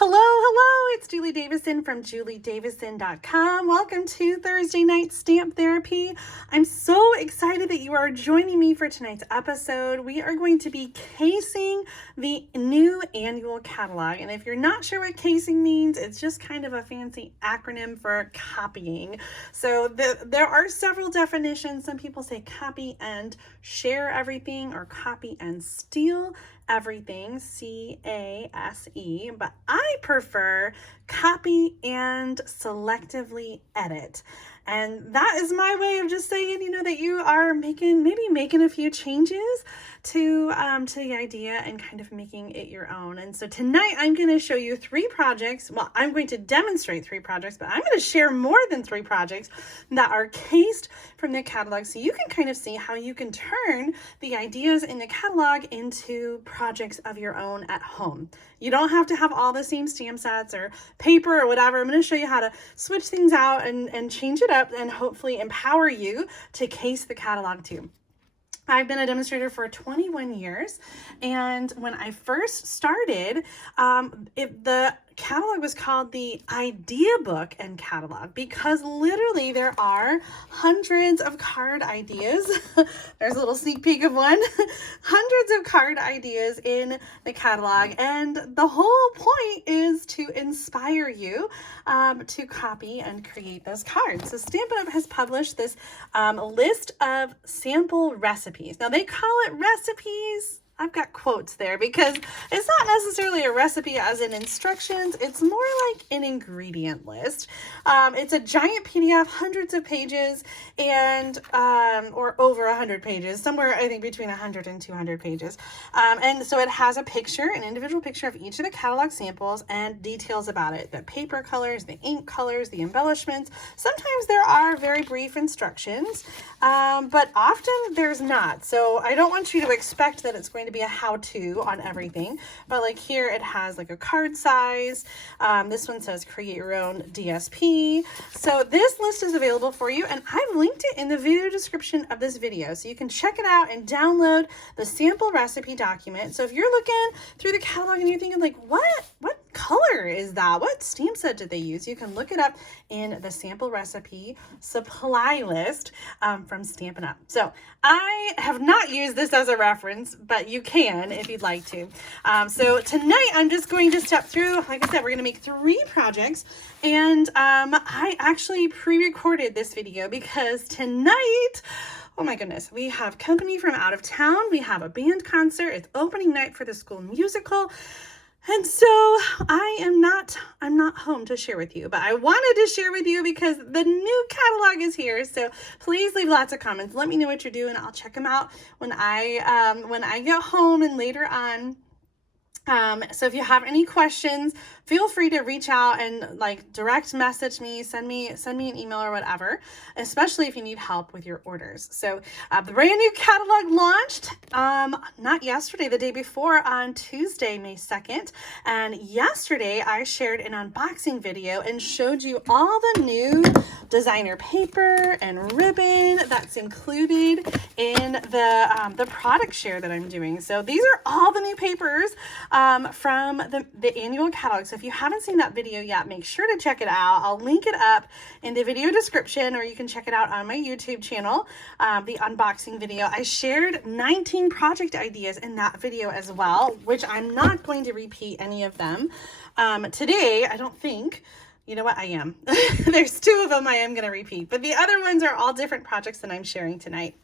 Hello, it's Julie Davison from juliedavison.com. Welcome to Thursday Night Stamp Therapy. I'm so excited that you are joining me for tonight's episode. We are going to be casing the new annual catalog. And if you're not sure what casing means, it's just kind of a fancy acronym for copying. So there are several definitions. Some people say copy and share everything or copy and steal everything, C-A-S-E, but I prefer copy and selectively edit. And that is my way of just saying, that you are maybe making a few changes to the idea and kind of making it your own. And so tonight I'm going to show you 3 projects. Well, I'm going to demonstrate 3 projects, but I'm going to share more than 3 projects that are cased from the catalog, so you can kind of see how you can turn the ideas in the catalog into projects of your own at home. You don't have to have all the same stamp sets or paper or whatever. I'm going to show you how to switch things out and change it up and hopefully empower you to case the catalog too. I've been a demonstrator for 21 years, and when I first started, the catalog was called the Idea Book and Catalog because literally there are hundreds of card ideas. There's a little sneak peek of one. Hundreds of card ideas in the catalog, and the whole point is to inspire you to copy and create those cards. So Stampin Up has published this list of sample recipes. Now they call it recipes. I've got quotes there because it's not necessarily a recipe as in instructions. It's more like an ingredient list. It's a giant PDF, hundreds of pages, and or over 100 pages, somewhere I think between 100 and 200 pages. And so it has a picture, an individual picture of each of the catalog samples and details about it, the paper colors, the ink colors, the embellishments. Sometimes there are very brief instructions, but often there's not. So I don't want you to expect that it's going to be a how-to on everything, but like here it has like a card size. This one says create your own DSP. So this list is available for you, and I've linked it in the video description of this video, so you can check it out and download the sample recipe document. So if you're looking through the catalog and you're thinking like, what color is that? What stamp set did they use? You can look it up in the sample recipe supply list from Stampin' Up. So I have not used this as a reference, but you can if you'd like to. So tonight I'm just going to step through, like I said, we're going to make 3 projects, and I actually pre-recorded this video because tonight, oh my goodness, we have company from out of town. We have a band concert. It's opening night for the school musical. And so I'm not home to share with you, but I wanted to share with you because the new catalog is here. So please leave lots of comments. Let me know what you're doing. I'll check them out when I get home and later on. So if you have any questions, feel free to reach out and like direct message me, send me an email or whatever, especially if you need help with your orders. So the brand new catalog launched, not yesterday, the day before, on Tuesday, May 2nd. And yesterday I shared an unboxing video and showed you all the new designer paper and ribbon that's included in the product share that I'm doing. So these are all the new papers from the annual catalog. So if you haven't seen that video yet, make sure to check it out. I'll link it up in the video description, or you can check it out on my YouTube channel, the unboxing video. I shared 19 project ideas in that video as well, which I'm not going to repeat any of them today, I don't think. You know what? I am. There's 2 of them I am going to repeat, but the other ones are all different projects that I'm sharing tonight.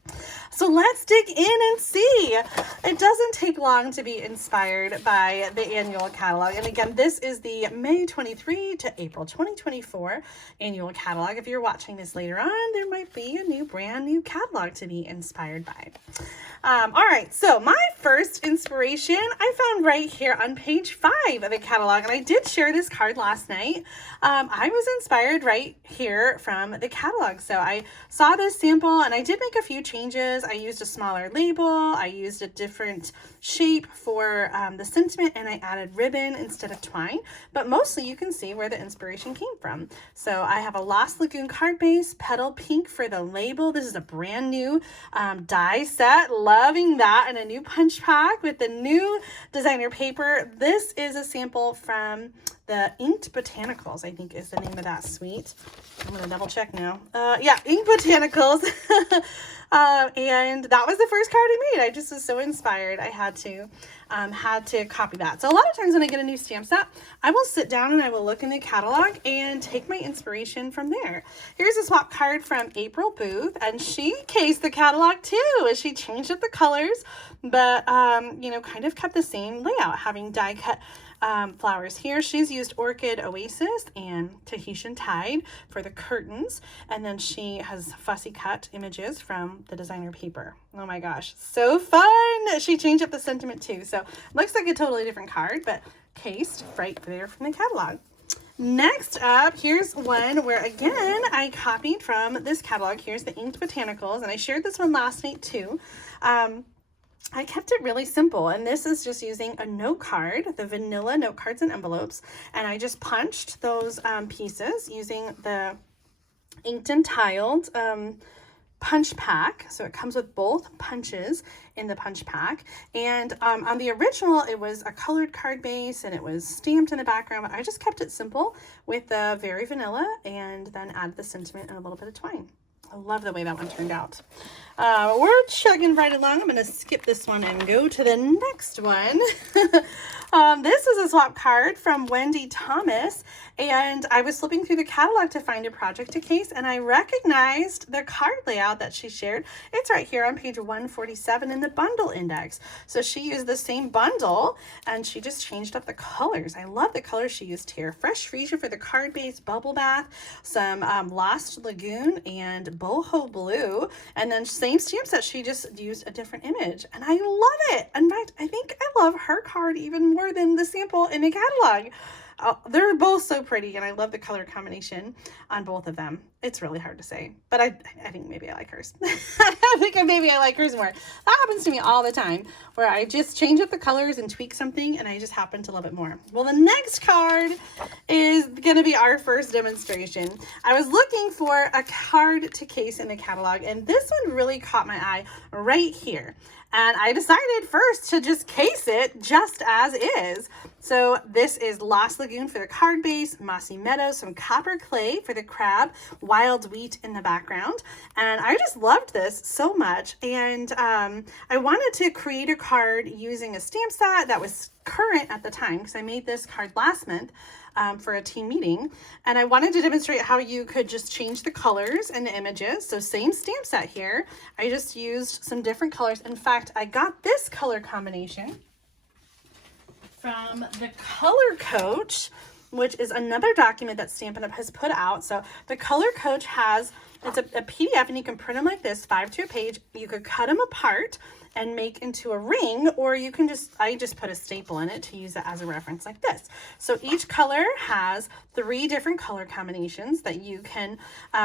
So let's dig in and see. It doesn't take long to be inspired by the annual catalog. And again, this is the May 23 to April 2024 annual catalog. If you're watching this later on, there might be a brand new catalog to be inspired by. All right, so my first inspiration I found right here on page 5 of the catalog, and I did share this card last night. I was inspired right here from the catalog. So I saw this sample and I did make a few changes. I used a smaller label. I used a different shape for the sentiment, and I added ribbon instead of twine, but mostly you can see where the inspiration came from. So I have a Lost Lagoon card base, petal pink for the label. This is a brand new die set. Loving that, and a new punch pack with the new designer paper. This is a sample from The Inked Botanicals, I think is the name of that suite. I'm going to double check now. Yeah, Inked Botanicals. And that was the first card I made. I just was so inspired. I had to copy that. So a lot of times when I get a new stamp set, I will sit down and I will look in the catalog and take my inspiration from there. Here's a swap card from April Booth, and she cased the catalog too. She changed up the colors, but you know, kind of kept the same layout, having die cut flowers here. She's used Orchid Oasis and Tahitian Tide for the curtains, and then she has fussy cut images from the designer paper. Oh my gosh, so fun! She changed up the sentiment too, so looks like a totally different card, but cased right there from the catalog. Next up, here's one where again I copied from this catalog. Here's the Inked Botanicals, and I shared this one last night too. I kept it really simple, and this is just using a note card, the vanilla note cards and envelopes, and I just punched those pieces using the inked and tiled punch pack. So it comes with both punches in the punch pack, and on the original it was a colored card base and it was stamped in the background. I just kept it simple with the very vanilla and then added the sentiment and a little bit of twine. I love the way that one turned out. We're chugging right along. I'm going to skip this one and go to the next one. This is a swap card from Wendy Thomas, and I was flipping through the catalog to find a project to case, and I recognized the card layout that she shared. It's right here on page 147 in the bundle index. So she used the same bundle, and she just changed up the colors. I love the colors she used here. Fresh Freesia for the card base, Bubble Bath, some Lost Lagoon, and Boho Blue, and then same stamp set, she just used a different image, and I love it. In fact, I think I love her card even more than the sample in the catalog. They're both so pretty, and I love the color combination on both of them. It's really hard to say, but I think maybe I like hers. I think maybe I like hers more. That happens to me all the time, where I just change up the colors and tweak something, and I just happen to love it more. Well, the next card is going to be our first demonstration. I was looking for a card to case in the catalog, and this one really caught my eye right here. And I decided first to just case it just as is. So this is Lost Lagoon for the card base, Mossy Meadows, some copper clay for the crab, wild wheat in the background. And I just loved this so much. And I wanted to create a card using a stamp set that was current at the time, because I made this card last month for a team meeting, and I wanted to demonstrate how you could just change the colors and the images. So same stamp set here, I just used some different colors. In fact, I got this color combination from the Color Coach, which is another document that Stampin' Up! Has put out. So the Color Coach has, it's a PDF, and you can print them like this, 5 to a page. You could cut them apart and make into a ring, or you can just, I just put a staple in it to use it as a reference like this. So each color has 3 different color combinations that you can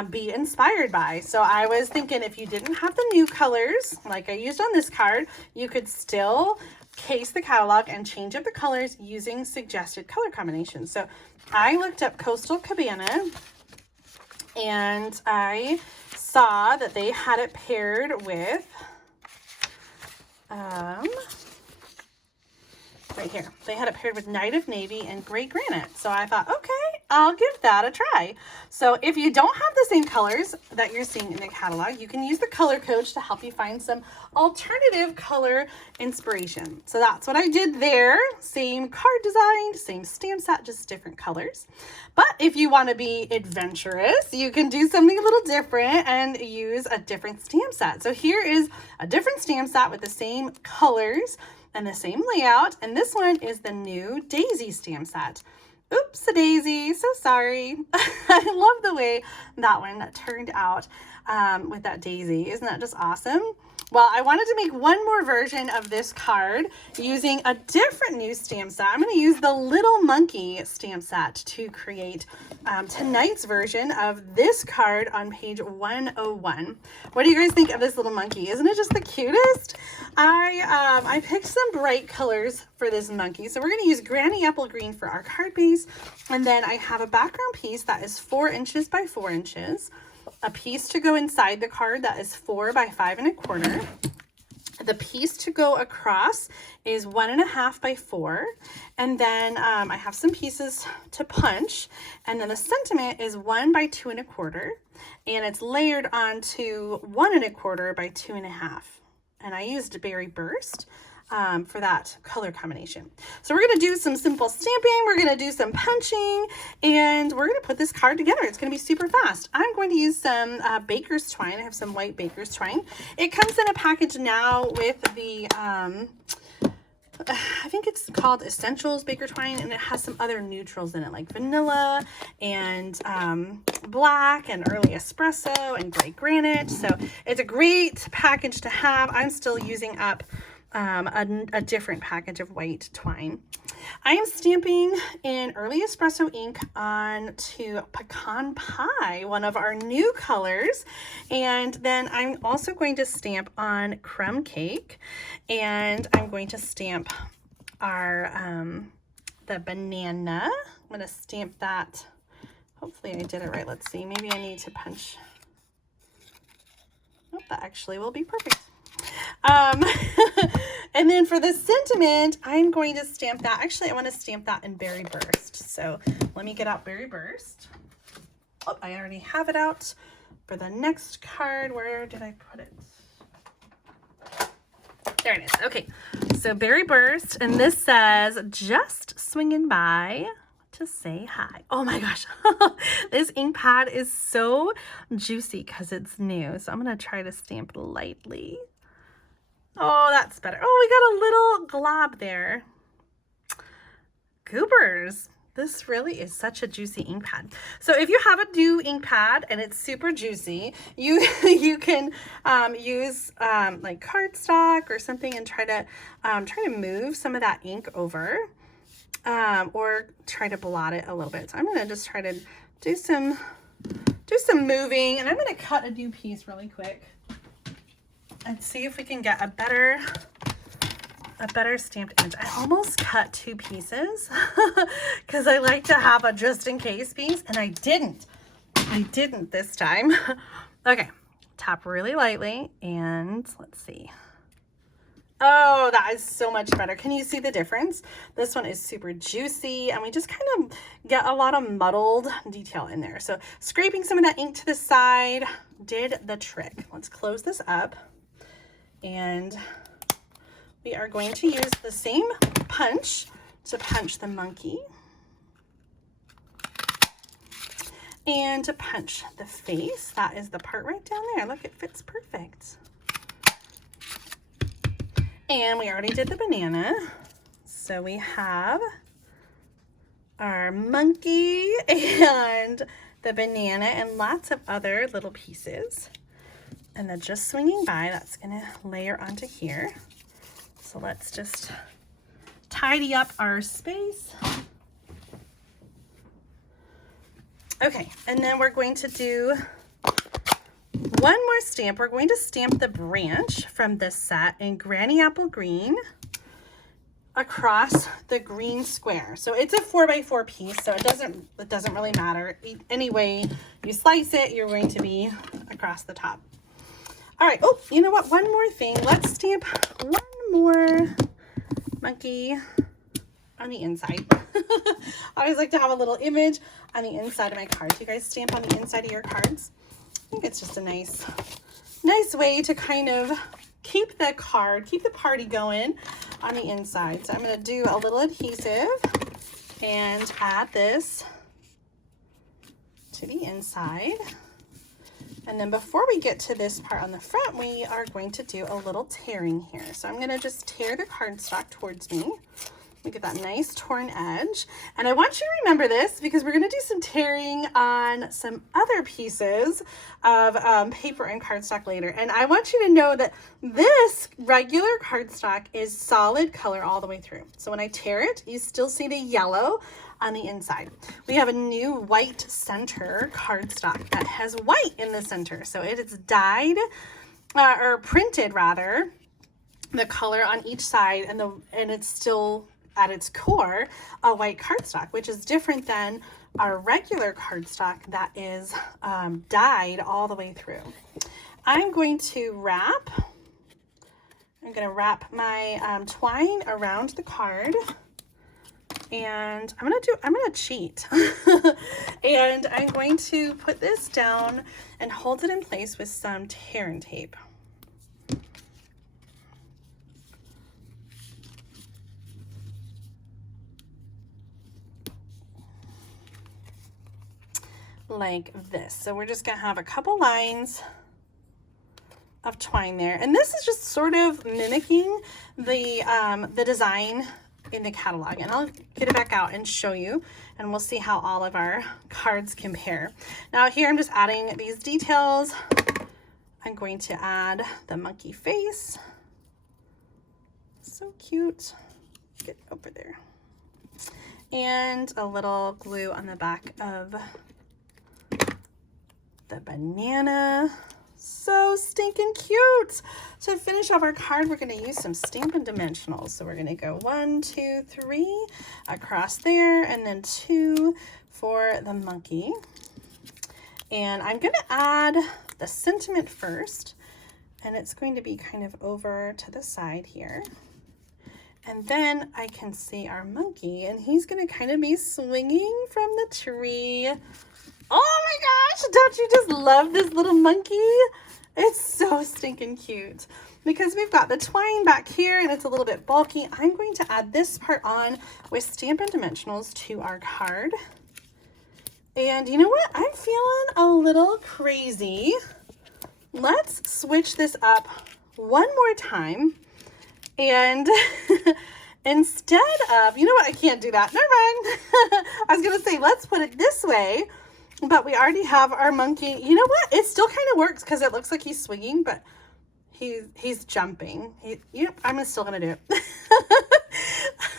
be inspired by. So I was thinking, if you didn't have the new colors like I used on this card, you could still case the catalog and change up the colors using suggested color combinations. So I looked up Coastal Cabana, and I saw that they had it paired with right here. They had it paired with Night of Navy and Gray Granite. So I thought, okay, I'll give that a try. So if you don't have the same colors that you're seeing in the catalog, you can use the Color Coach to help you find some alternative color inspiration. So that's what I did there. Same card design, same stamp set, just different colors. But if you want to be adventurous, you can do something a little different and use a different stamp set. So here is a different stamp set with the same colors and the same layout, and this one is the new Daisy stamp set. Oops, a daisy, so sorry. I love the way that one turned out with that daisy. Isn't that just awesome? Well, I wanted to make one more version of this card using a different new stamp set. I'm going to use the Little Monkey stamp set to create tonight's version of this card on page 101. What do you guys think of this little monkey? Isn't it just the cutest? I picked some bright colors for this monkey. So we're going to use Granny Apple Green for our card base. And then I have a background piece that is 4 inches by 4 inches. A piece to go inside the card that is 4 by 5 1/4, The piece to go across is 1.5 by 4. And then I have some pieces to punch. And then the sentiment is 1 by 2.25. And it's layered onto 1.25 by 2.5. And I used Berry Burst for that color combination. So we're going to do some simple stamping, we're going to do some punching, and we're going to put this card together. It's going to be super fast. I'm going to use some baker's twine. I have some white baker's twine. It comes in a package now with the I think it's called Essentials Baker Twine, and it has some other neutrals in it like vanilla and black and early espresso and gray granite. So it's a great package to have. I'm still using up a different package of white twine. I am stamping in early espresso ink onto Pecan Pie, one of our new colors, and then I'm also going to stamp on Crumb Cake, and I'm going to stamp our the banana. I'm going to stamp that. Hopefully I did it right. Let's see. Maybe I need to punch. Oh, that actually will be perfect. And then for the sentiment, I'm going to stamp that. Actually, I want to stamp that in Berry Burst. So let me get out Berry Burst. Oh, I already have it out for the next card. Where did I put it? There it is. Okay, so Berry Burst, and this says, just swinging by to say hi. Oh my gosh, this ink pad is so juicy because it's new. So I'm going to try to stamp lightly. Oh, that's better. Oh, we got a little glob there. Goobers. This really is such a juicy ink pad. So if you have a new ink pad and it's super juicy, you can use like cardstock or something and try to move some of that ink over, or try to blot it a little bit. So I'm gonna just try to do some moving, and I'm gonna cut a new piece really quick and see if we can get a better stamped image. I almost cut 2 pieces because I like to have a just in case piece, and I didn't this time. Okay, tap really lightly, and let's see. Oh, that is so much better. Can you see the difference? This one is super juicy, and we just kind of get a lot of muddled detail in there. So scraping some of that ink to the side did the trick. Let's close this up. And we are going to use the same punch to punch the monkey and to punch the face. That is the part right down there. Look, it fits perfect. And we already did the banana. So we have our monkey and the banana and lots of other little pieces. And then just swinging by, that's gonna layer onto here. So let's just tidy up our space. Okay, and then we're going to do one more stamp. We're going to stamp the branch from this set in Granny Apple Green across the green square. So it's a 4x4 piece, so it doesn't really matter. Any way you slice it, you're going to be across the top. All right, oh, you know what? One more thing. Let's stamp one more monkey on the inside. I always like to have a little image on the inside of my cards. You guys stamp on the inside of your cards? I think it's just a nice way to kind of keep the party going on the inside. So I'm going to do a little adhesive and add this to the inside. And then before we get to this part on the front, we are going to do a little tearing here. So I'm going to just tear the cardstock towards me. We get that nice torn edge. And I want you to remember this because we're going to do some tearing on some other pieces of paper and cardstock later. And I want you to know that this regular cardstock is solid color all the way through. So when I tear it, you still see the yellow on the inside. We have a new white center cardstock that has white in the center. So it is dyed or printed rather, the color on each side, and it's still at its core a white cardstock, which is different than our regular cardstock that is dyed all the way through. I'm going to wrap I'm going to wrap my twine around the card. And I'm gonna cheat. And I'm going to put this down and hold it in place with some tear and tape. Like this. So we're just gonna have a couple lines of twine there. And this is just sort of mimicking the design in the catalog, and I'll get it back out and show you, and we'll see how all of our cards compare. Now here I'm just adding these details. I'm going to add the monkey face. So cute. Get over there. And a little glue on the back of the banana. So stinking cute. To finish off our card, we're going to use some Stampin' Dimensionals. So we're going to go 1, 2, 3 across there, and then 2 for the monkey. And I'm going to add the sentiment first, and it's going to be kind of over to the side here. And then I can see our monkey, and he's going to kind of be swinging from the tree. Oh my gosh, don't you just love this little monkey? It's so stinking cute. Because we've got the twine back here and it's a little bit bulky, I'm going to add this part on with Stampin' Dimensionals to our card. And you know what? I'm feeling a little crazy. Let's switch this up one more time. And instead of, you know what? I can't do that. Never mind. I was going to say, let's put it this way. But we already have our monkey. You know what? It still kind of works because it looks like he's swinging, but he's jumping. I'm still going to do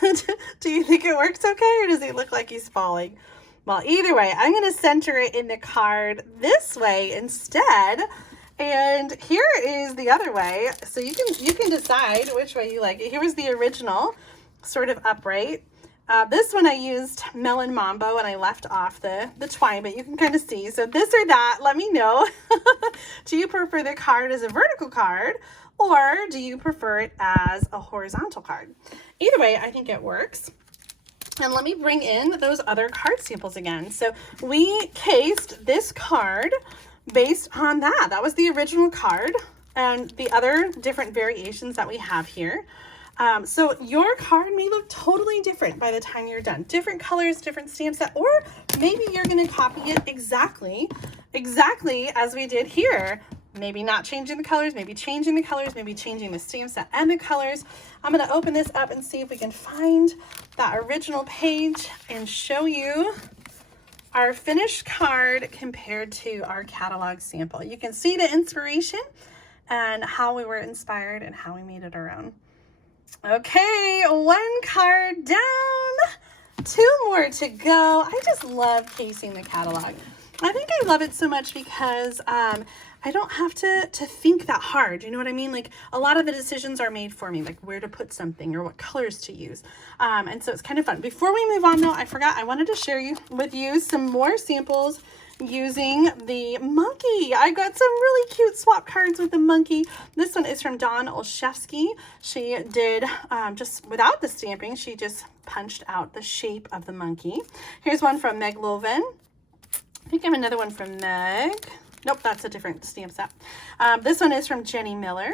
it. Do you think it works okay, or does he look like he's falling? Well, either way, I'm going to center it in the card this way instead. And here is the other way. So you can decide which way you like it. Here was the original, sort of upright. This one I used Melon Mambo and I left off the twine, but you can kind of see. So this or that, let me know. Do you prefer the card as a vertical card, or do you prefer it as a horizontal card? Either way, I think it works. And let me bring in those other card samples again. So we cased this card based on that. That was the original card and the other different variations that we have here. So your card may look totally different by the time you're done. Different colors, different stamp set, or maybe you're going to copy it exactly as we did here. Maybe not changing the colors, maybe changing the colors, maybe changing the stamp set and the colors. I'm going to open this up and see if we can find that original page and show you our finished card compared to our catalog sample. You can see the inspiration and how we were inspired and how we made it our own. Okay, one card down, 2 more to go. I just love casing the catalog. I think I love it so much because I don't have to think that hard. You know what I mean? Like, a lot of the decisions are made for me, like where to put something or what colors to use. And so it's kind of fun. Before we move on though, I forgot, I wanted to share with you some more samples using the monkey. I got some really cute swap cards with the monkey. This one is from Dawn Olszewski. She did, just without the stamping, she just punched out the shape of the monkey. Here's one from Meg Loven. I think I have another one from Meg. Nope, that's a different stamp set. This one is from Jenny Miller.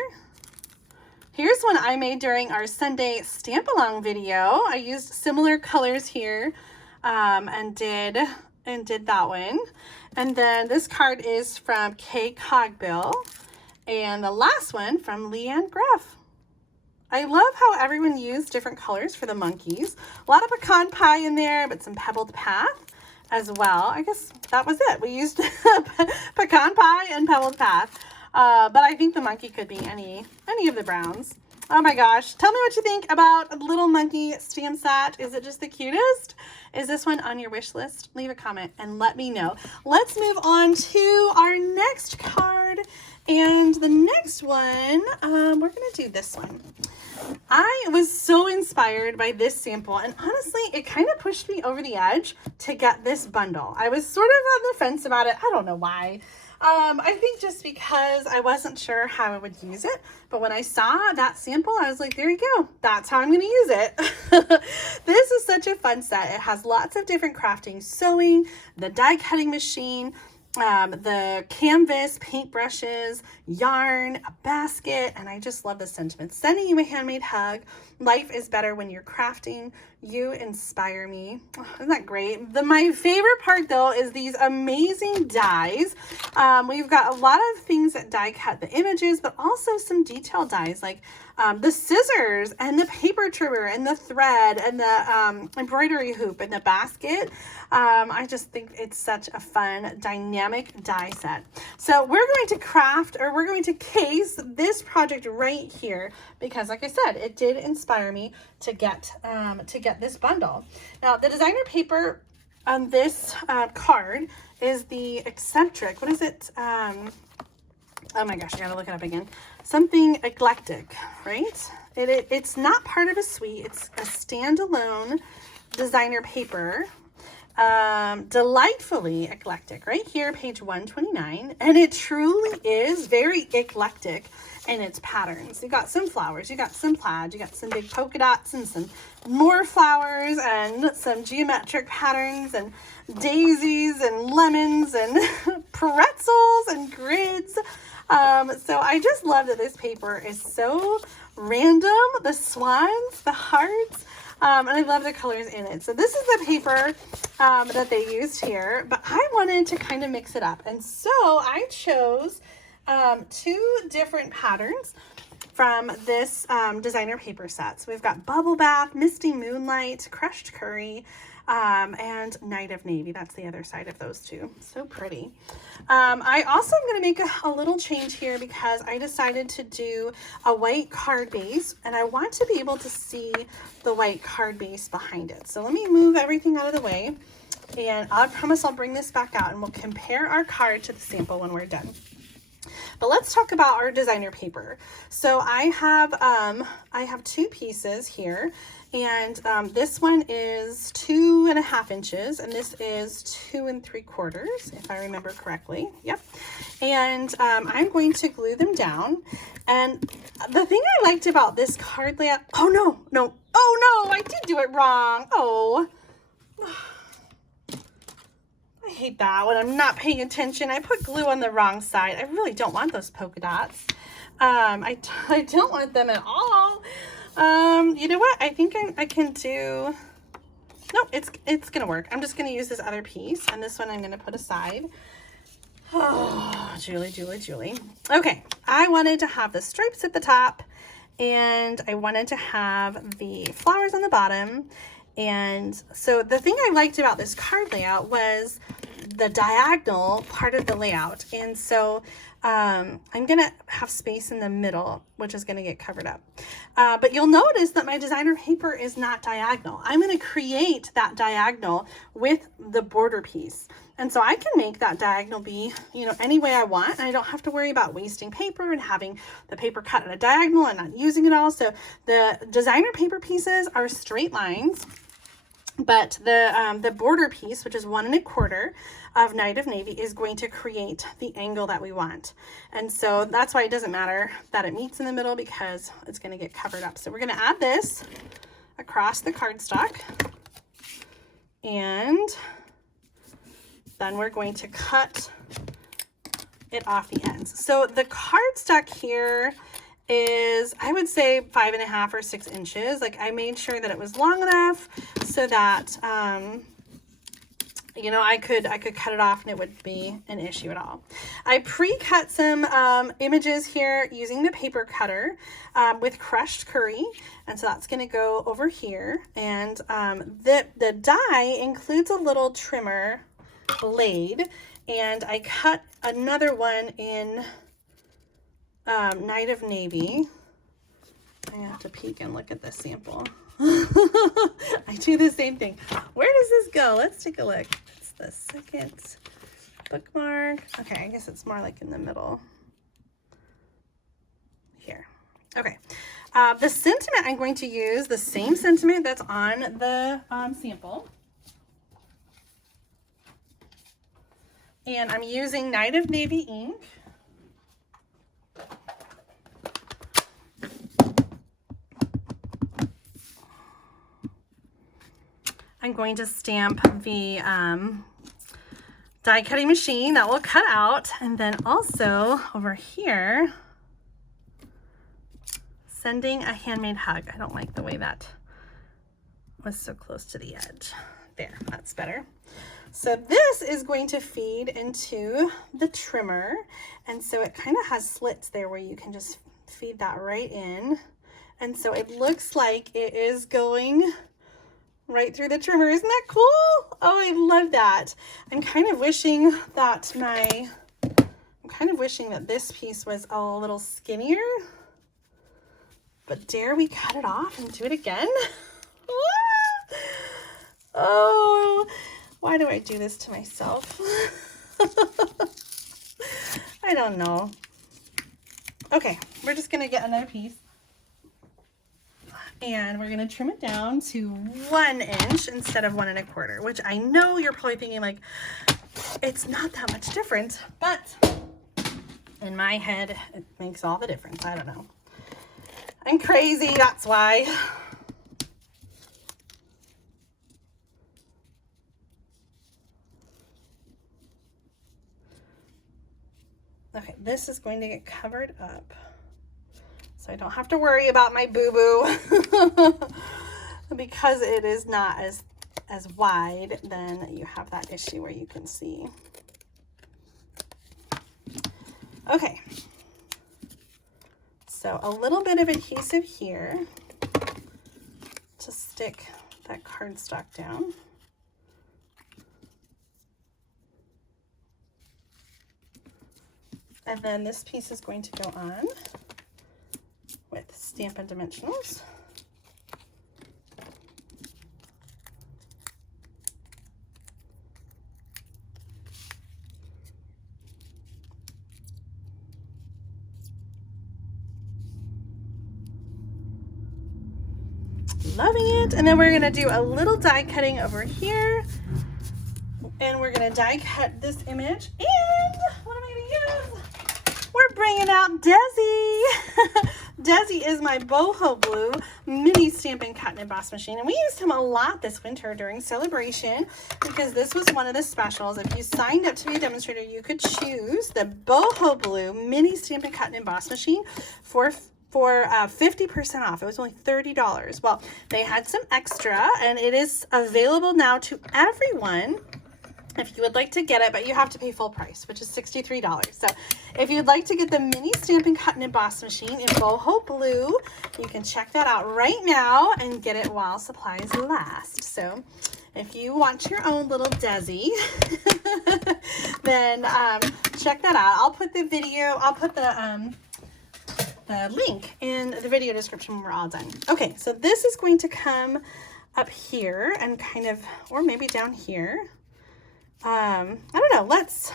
Here's one I made during our Sunday stamp along video. I used similar colors here and did that one. And then this card is from Kay Cogbill. And the last one from Leanne Greff. I love how everyone used different colors for the monkeys. A lot of pecan pie in there, but some pebbled path as well. I guess that was it. We used pecan pie and pebbled path. But I think the monkey could be any of the browns. Oh my gosh. Tell me what you think about a little monkey stamp set. Is it just the cutest? Is this one on your wish list? Leave a comment and let me know. Let's move on to our next card. And the next one, we're going to do this one. I was so inspired by this sample, and honestly, it kind of pushed me over the edge to get this bundle. I was sort of on the fence about it. I don't know why. I think just because I wasn't sure how I would use it, but when I saw that sample, I was like, there you go. That's how I'm going to use it. This is such a fun set. It has lots of different crafting, sewing, the die cutting machine, the canvas, paintbrushes, yarn, a basket, and I just love the sentiment. Sending you a handmade hug. Life is better when you're crafting. You inspire me. Oh, isn't that great? My favorite part though is these amazing dies. We've got a lot of things that die cut the images, but also some detail dies like the scissors and the paper trimmer and the thread and the embroidery hoop and the basket. I just think it's such a fun dynamic die set. So we're going to craft, or we're going to case this project right here because like I said, it did inspire me to get this bundle. Now the designer paper on this card is the eccentric. What is it? Oh my gosh, I gotta look it up again. Something eclectic, right? It's not part of a suite. It's a standalone designer paper. Delightfully eclectic, right here, page 129. And it truly is very eclectic in its patterns. You got some flowers, you got some plaid, you got some big polka dots and some more flowers and some geometric patterns and daisies and lemons and pretzels and grids. So I just love that this paper is so random. The swans, the hearts, and I love the colors in it. So this is the paper that they used here, but I wanted to kind of mix it up. And so I chose two different patterns from this designer paper set. So we've got Bubble Bath, Misty Moonlight, Crushed Curry, and Night of Navy. That's the other side of those two. So pretty. I also am going to make a little change here because I decided to do a white card base and I want to be able to see the white card base behind it. So let me move everything out of the way and I promise I'll bring this back out and we'll compare our card to the sample when we're done. But let's talk about our designer paper. So I have two pieces here, and this one is 2.5 inches, and this is 2 3/4, if I remember correctly. Yep. And I'm going to glue them down. And the thing I liked about this card layout, oh no, I did do it wrong. Oh. I hate that when I'm not paying attention. I put glue on the wrong side. I really don't want those polka dots. I don't want them at all. You know what? I think I can do, no, it's gonna work. I'm just gonna use this other piece and this one I'm gonna put aside. Oh, Julie. Okay, I wanted to have the stripes at the top and I wanted to have the flowers on the bottom. And so the thing I liked about this card layout was the diagonal part of the layout. And so I'm going to have space in the middle, which is going to get covered up. But you'll notice that my designer paper is not diagonal. I'm going to create that diagonal with the border piece. And so I can make that diagonal be, you know, any way I want. And I don't have to worry about wasting paper and having the paper cut at a diagonal and not using it all. So the designer paper pieces are straight lines. But the border piece, which is 1 1/4 of Night of Navy, is going to create the angle that we want. And so that's why it doesn't matter that it meets in the middle because it's going to get covered up. So we're going to add this across the cardstock. And then we're going to cut it off the ends. So the cardstock here is, I would say 5.5 or 6 inches. Like I made sure that it was long enough so that, you know, I could cut it off and it wouldn't be an issue at all. I pre-cut some images here using the paper cutter with crushed curry. And so that's going to go over here. And the die includes a little trimmer blade. And I cut another one in Night of Navy. I have to peek and look at this sample. I do the same thing. Where does this go? Let's take a look. It's the second bookmark. Okay, I guess it's more like in the middle here. Okay. The sentiment, I'm going to use the same sentiment that's on the sample. And I'm using Night of Navy ink. I'm going to stamp the die cutting machine that will cut out, and then also over here sending a handmade hug. I don't like the way that was so close to the edge. There, that's better. So this is going to feed into the trimmer, and so it kind of has slits there where you can just feed that right in, and so it looks like it is going right through the trimmer. Isn't that cool? Oh, I love that. I'm kind of wishing that this piece was a little skinnier, but dare we cut it off and do it again? Oh, why do I do this to myself? I don't know. Okay, we're just gonna get another piece. And we're going to trim it down to 1 inch instead of 1 1/4, which I know you're probably thinking like, it's not that much different, but in my head, it makes all the difference. I don't know. I'm crazy, that's why. Okay, this is going to get covered up, so I don't have to worry about my boo-boo. Because it is not as wide, then you have that issue where you can see. Okay, so a little bit of adhesive here to stick that cardstock down. And then this piece is going to go on with Stampin' Dimensionals. Loving it. And then we're going to do a little die cutting over here. And we're going to die cut this image. And what am I going to use? We're bringing out Desi. Desi is my boho blue mini Stampin' Cut and Emboss machine, and we used him a lot this winter during celebration because this was one of the specials. If you signed up to be a demonstrator, you could choose the boho blue mini Stampin' Cut and Emboss machine for 50% off. It was only $30. Well, they had some extra, and it is available now to everyone if you would like to get it, but you have to pay full price, which is $63. So if you'd like to get the mini Stampin' Cut and Emboss machine in boho blue, you can check that out right now and get it while supplies last. So if you want your own little Desi, then check that out. I'll put the link in the video description when we're all done. Okay, so this is going to come up here and kind of, or maybe down here. I don't know. Let's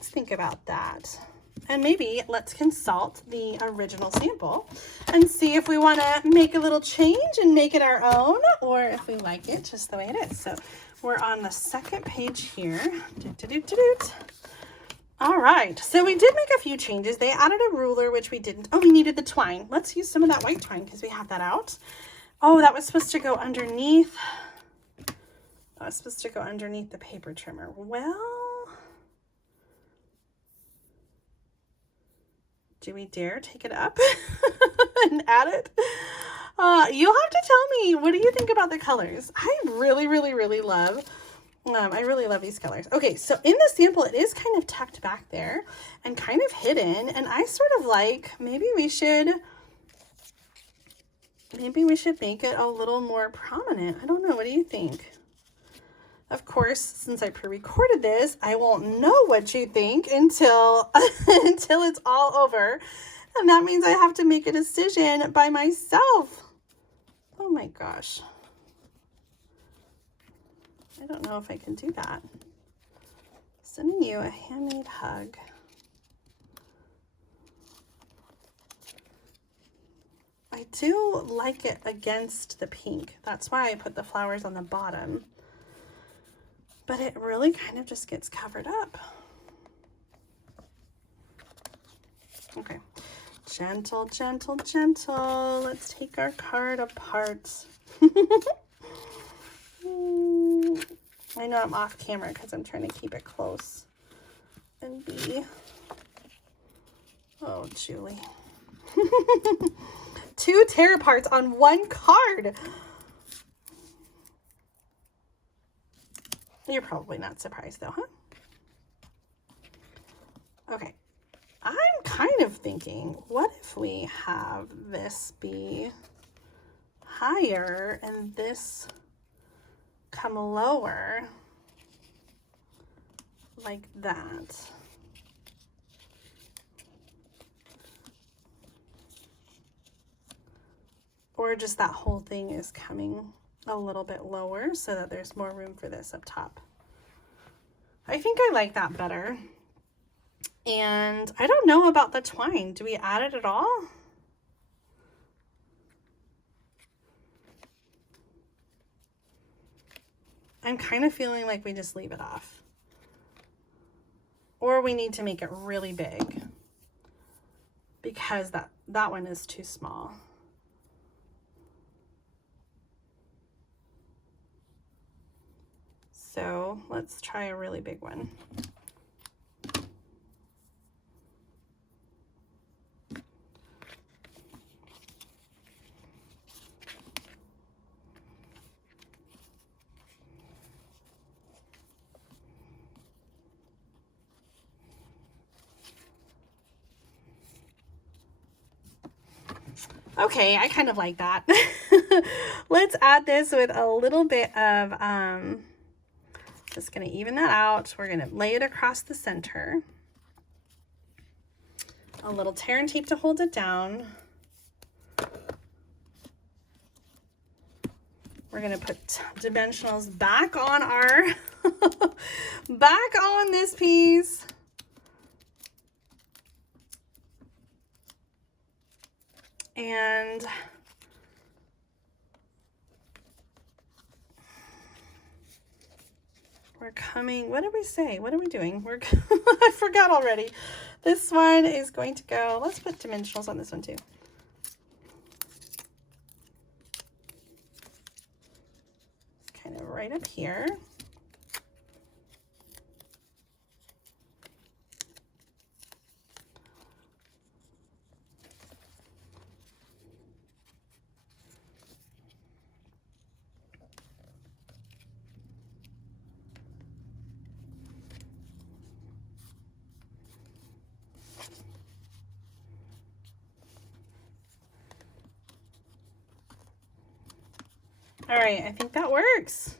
think about that. And maybe let's consult the original sample and see if we want to make a little change and make it our own, or if we like it just the way it is. So we're on the second page here. All right, so we did make a few changes. They added a ruler, which we didn't. Oh, we needed the twine. Let's use some of that white twine because we have that out. Oh, that was supposed to go underneath. That was supposed to go underneath the paper trimmer. Well, do we dare take it up and add it? You'll have to tell me, what do you think about the colors? I really, really, really love I really love these colors. Okay, so in the sample, it is kind of tucked back there and kind of hidden. And I sort of like, maybe we should make it a little more prominent. I don't know. What do you think? Of course, since I pre-recorded this, I won't know what you think until it's all over. And that means I have to make a decision by myself. Oh my gosh. I don't know if I can do that. Sending you a handmade hug. I do like it against the pink. That's why I put the flowers on the bottom. but it really kind of just gets covered up. Okay, gentle, gentle, gentle. Let's take our card apart. I know I'm off camera because I'm trying to keep it close and be, oh, Julie. 2 tear parts on 1 card. You're probably not surprised though, huh? Okay, I'm kind of thinking, what if we have this be higher and this come lower like that? Or just that whole thing is coming a little bit lower so that there's more room for this up top. I think I like that better. And I don't know about the twine. Do we add it at all? I'm kind of feeling like we just leave it off. Or we need to make it really big because that one is too small. So let's try a really big one. Okay, I kind of like that. Let's add this with a little bit of, just going to even that out. We're going to lay it across the center. A little tear and tape to hold it down. We're going to put dimensionals back on our, back on this piece. And we're coming, what did we say? What are we doing? We're, I forgot already. This one is going to go, let's put dimensionals on this one too. Kind of right up here. All right, I think that works.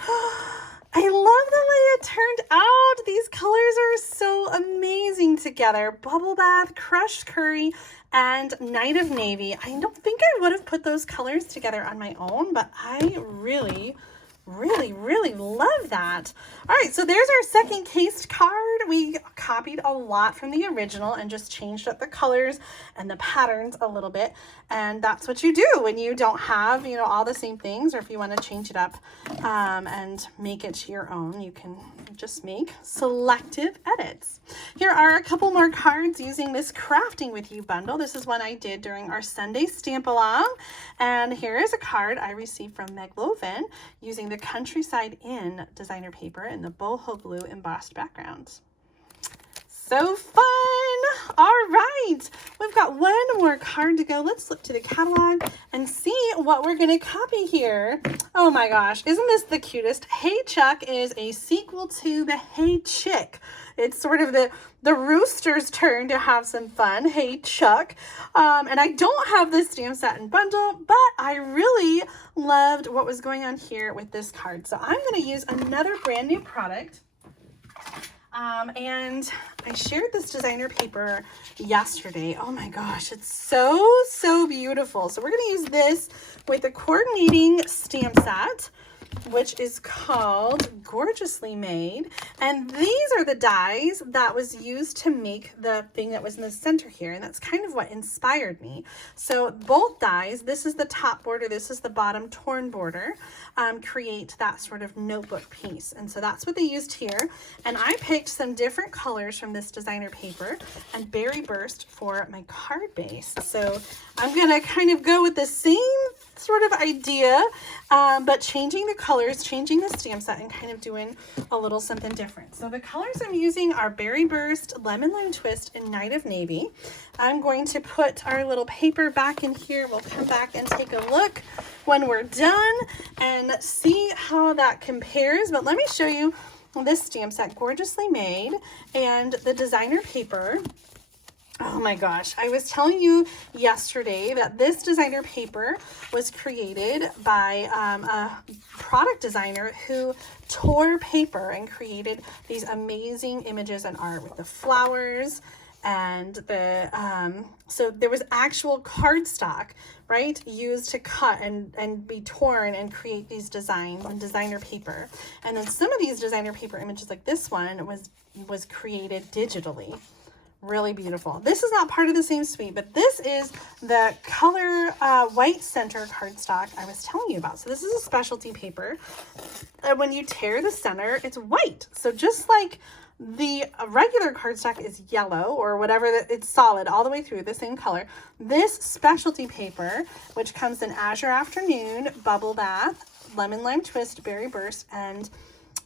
I love the way it turned out. These colors are so amazing together. Bubble Bath, Crushed Curry, and Night of Navy. I don't think I would have put those colors together on my own, but I really love that. All right, so there's our second cased card. We copied a lot from the original and just changed up the colors and the patterns a little bit. And that's what you do when you don't have, you know, all the same things, or if you want to change it up and make it to your own, you can just make selective edits. Here are a couple more cards using this Crafting With You bundle. This is one I did during our Sunday stamp along. And here is a card I received from Meg Loven using the Countryside Inn designer paper and the boho blue embossed background. So fun! All right, we've got one more card to go. Let's flip to the catalog and see what we're gonna copy here. Oh my gosh, isn't this the cutest? Hey Chuck is a sequel to the Hey Chick. It's sort of the rooster's turn to have some fun. Hey Chuck. And I don't have this stamp set and bundle, but I really loved what was going on here with this card. So I'm gonna use another brand new product. And I shared this designer paper yesterday. Oh my gosh, it's so beautiful. So we're going to use this with the coordinating stamp set. which is called Gorgeously Made. And these are the dies that was used to make the thing that was in the center here. And that's kind of what inspired me. So both dies, this is the top border, this is the bottom torn border, create that sort of notebook piece. And so that's what they used here. And I picked some different colors from this designer paper and Berry Burst for my card base. So I'm gonna kind of go with the same sort of idea, but changing the colors, changing the stamp set, and kind of doing a little something different. So the colors I'm using are Berry Burst, Lemon Lime Twist, and Night of Navy. I'm going to put our little paper back in here. We'll come back and take a look when we're done and see how that compares. But let me show you this stamp set, Gorgeously Made, and the designer paper. Oh my gosh, I was telling you yesterday that this designer paper was created by a product designer who tore paper and created these amazing images and art with the flowers and the, so there was actual cardstock, right, used to cut and be torn and create these designs on designer paper. And then some of these designer paper images like this one was created digitally. Really beautiful. This is not part of the same suite, but this is the color white center cardstock I was telling you about. So this is a specialty paper. When you tear the center, it's white. So just like the regular cardstock is yellow or whatever, it's solid all the way through, the same color. This specialty paper, which comes in Azure Afternoon, Bubble Bath, Lemon Lime Twist, Berry Burst, and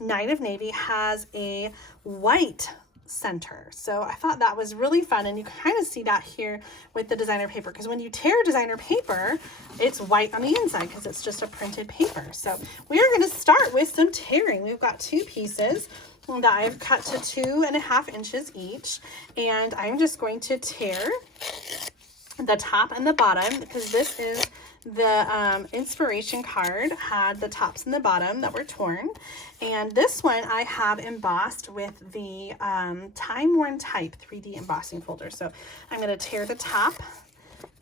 Night of Navy, has a white center. So I thought that was really fun, and you kind of see that here with the designer paper, because when you tear designer paper, it's white on the inside because it's just a printed paper. So we are going to start with some tearing. We've got two pieces that I've cut to 2.5 inches each, and I'm just going to tear the top and the bottom, because this is the inspiration card had the tops and the bottom that were torn, and this one I have embossed with the Time Worn Type 3D embossing folder. So I'm going to tear the top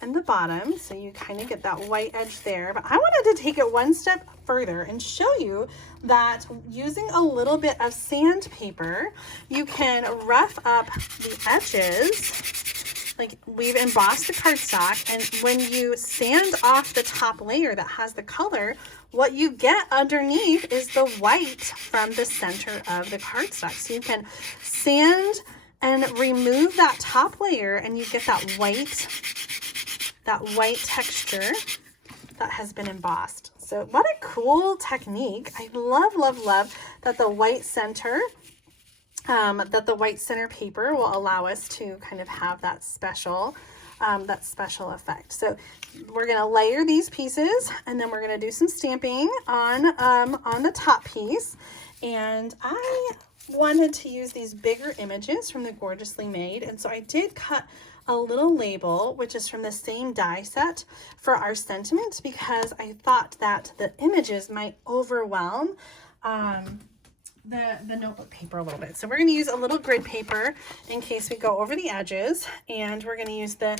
and the bottom so you kind of get that white edge there. But I wanted to take it one step further and show you that using a little bit of sandpaper, you can rough up the edges. Like, we've embossed the cardstock, and when you sand off the top layer that has the color, what you get underneath is the white from the center of the cardstock. So you can sand and remove that top layer, and you get that white texture that has been embossed. So what a cool technique. I love, love, love that the white center paper will allow us to kind of have that special effect. So we're going to layer these pieces, and then we're going to do some stamping on the top piece. And I wanted to use these bigger images from the Gorgeously Made, and so I did cut a little label, which is from the same die set, for our sentiment, because I thought that the images might overwhelm the notebook paper a little bit. So we're going to use a little grid paper in case we go over the edges, and we're going to use the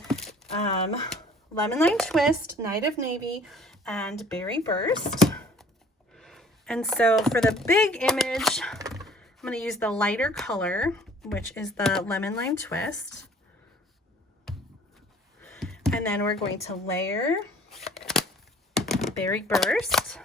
Lemon Lime Twist, Night of Navy, and Berry Burst. And so for the big image, I'm going to use the lighter color, which is the Lemon Lime Twist. And then we're going to layer Berry Burst.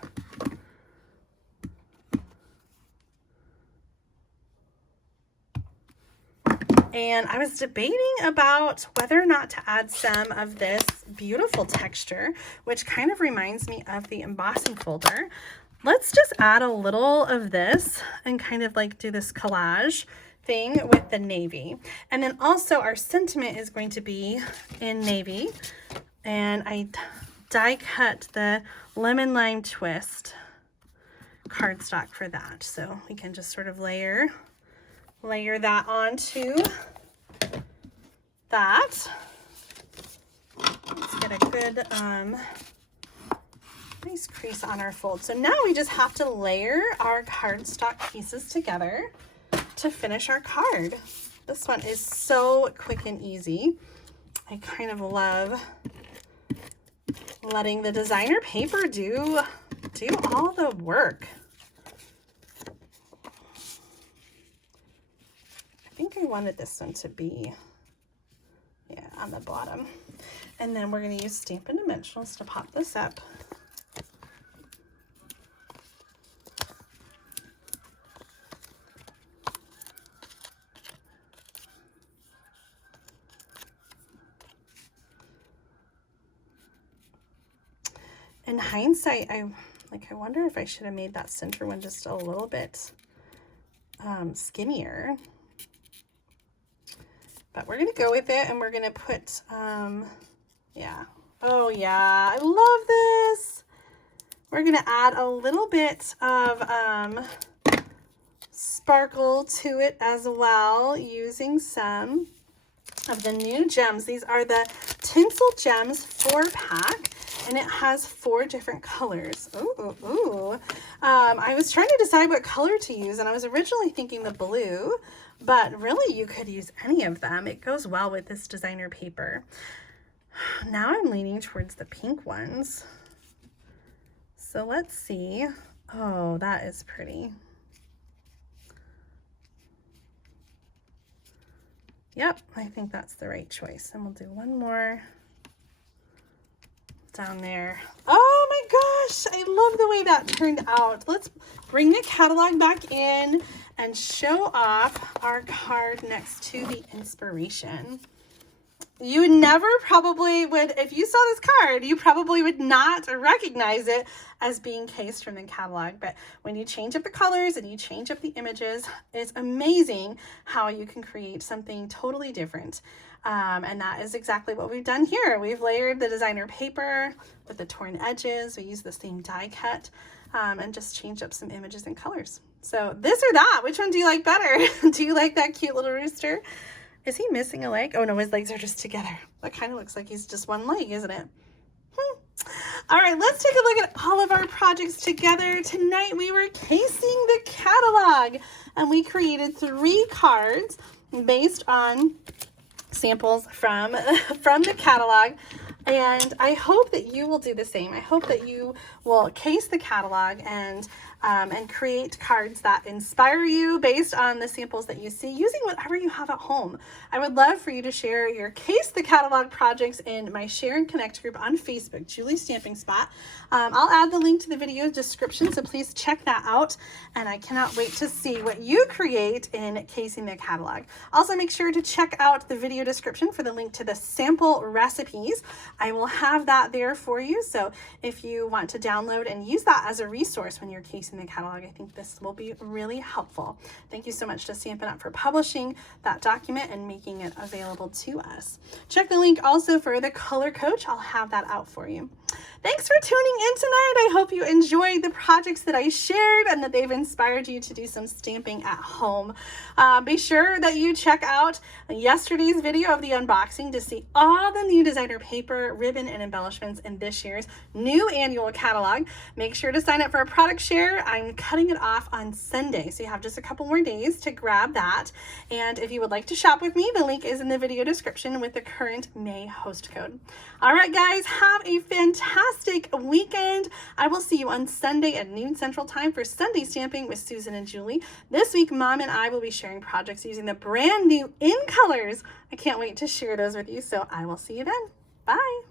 And I was debating about whether or not to add some of this beautiful texture, which kind of reminds me of the embossing folder. Let's just add a little of this and kind of like do this collage thing with the navy. And then also our sentiment is going to be in navy. And I die cut the Lemon Lime Twist cardstock for that. So we can just sort of layer that onto that. Let's get a good nice crease on our fold. So now we just have to layer our cardstock pieces together to finish our card. This one is so quick and easy. I kind of love letting the designer paper do all the work. think I wanted this one to be, yeah, on the bottom. And then we're going to use Stampin' Dimensionals to pop this up. In hindsight, I wonder if I should have made that center one just a little bit skinnier. But we're going to go with it, and we're going to put, yeah. Oh, yeah. I love this. We're going to add a little bit of sparkle to it as well, using some of the new gems. These are the Tinsel Gems 4-pack. And it has 4 different colors. Ooh. I was trying to decide what color to use, and I was originally thinking the blue, but really you could use any of them. It goes well with this designer paper. Now I'm leaning towards the pink ones. So let's see. Oh, that is pretty. Yep, I think that's the right choice. And we'll do one more down there. Oh my gosh, I love the way that turned out. Let's bring the catalog back in and show off our card next to the inspiration. You never probably would, if you saw this card, you probably would not recognize it as being cased from the catalog. But when you change up the colors and you change up the images, it's amazing how you can create something totally different. And that is exactly what we've done here. We've layered the designer paper with the torn edges. We use the same die cut and just change up some images and colors. So this or that, which one do you like better? Do you like that cute little rooster? Is he missing a leg? Oh no, his legs are just together. That kind of looks like he's just one leg, isn't it? All right, let's take a look at all of our projects together. Tonight we were casing the catalog, and we created 3 cards based on samples from the catalog. And I hope that you will do the same. I hope that you will case the catalog and create cards that inspire you based on the samples that you see, using whatever you have at home. I would love for you to share your Case the Catalog projects in my Share and Connect group on Facebook, Julie's Stamping Spot. I'll add the link to the video description, so please check that out. And I cannot wait to see what you create in casing the catalog. Also, make sure to check out the video description for the link to the sample recipes. I will have that there for you. So if you want to download and use that as a resource when you're casing the catalog, I think this will be really helpful. Thank you so much to Stampin' Up for publishing that document and making it available to us. Check the link also for the Color Coach. I'll have that out for you. Thanks for tuning in tonight. I hope you enjoyed the projects that I shared and that they've inspired you to do some stamping at home. Be sure that you check out yesterday's video of the unboxing to see all the new designer paper, ribbon, and embellishments in this year's new annual catalog. Make sure to sign up for a product share. I'm cutting it off on Sunday, so you have just a couple more days to grab that. And if you would like to shop with me, the link is in the video description with the current May host code. All right, guys, have a fantastic weekend. I will see you on Sunday at noon Central Time for Sunday Stamping with Susan and Julie. This week, Mom and I will be sharing projects using the brand new In Colors. I can't wait to share those with you, so I will see you then. Bye.